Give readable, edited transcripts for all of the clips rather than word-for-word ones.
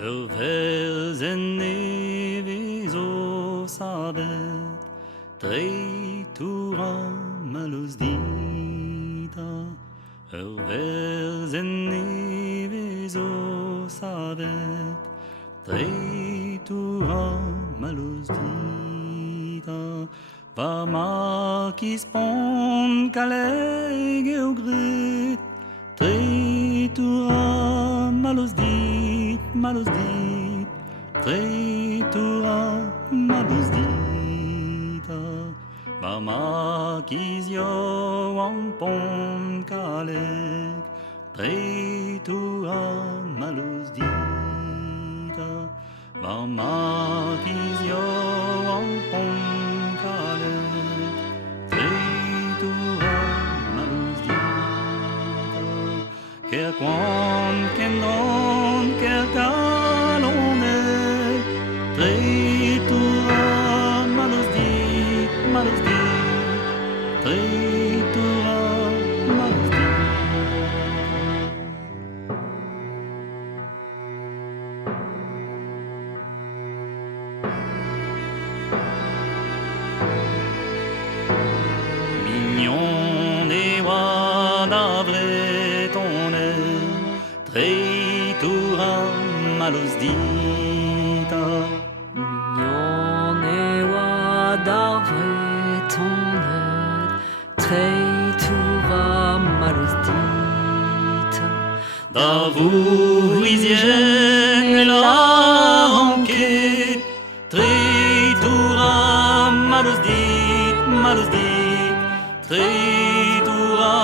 Versen evig så sabet, Treitura malus dita. Versen evig så sabet, Treitura malus dita. Va marquis pon calege o grit, Treitura malus dit, Treitura malus dita. Va marquis yo en pon calege, Treitura malus dita. Va marquis yo en pon calege, Treitura malus dita. Quer quam kendon quer calonet, Treitura malus dit, Treitura malus dit. Mignon et wadavre ton Treitura malus dita. Mignon et wadavre ton Treitura malus dita. Davouisienne la enquête, Treitura malus dit, Treitura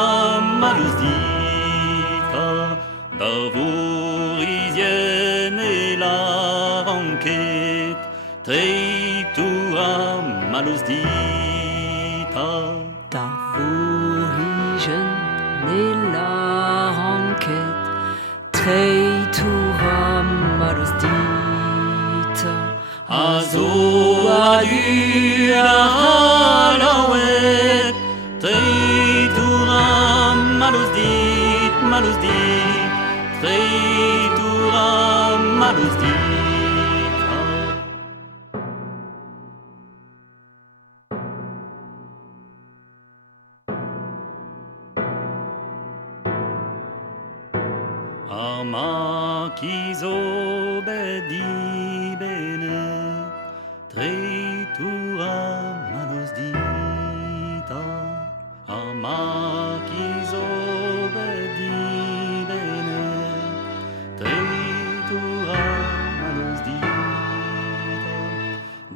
malus dita. Davouisienne la enquête, Treitura malus dita. Davorigen et la enquête, Treitura malus dita. Azo adu halawet, Treitura malus dit, Treitura malus dita. Marquis obedi bene, Treitura malus dita. Marquis obedi bene, Treitura malus dita.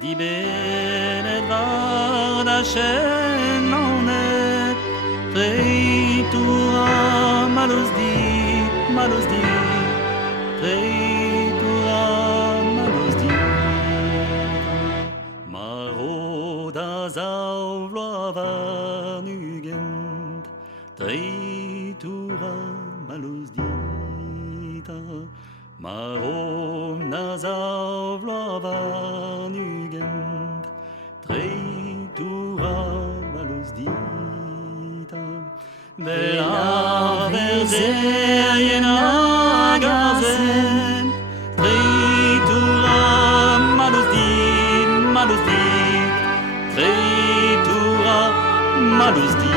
Di bene varda scenanet, Treitura malus dit, Treitura malus dita. Marodas avloavanugend, Treitura malus dita. Marodas avloavanugend, Treitura malus dita. Vela verserien agazen, Treitura malus dit, Treitura malus dit.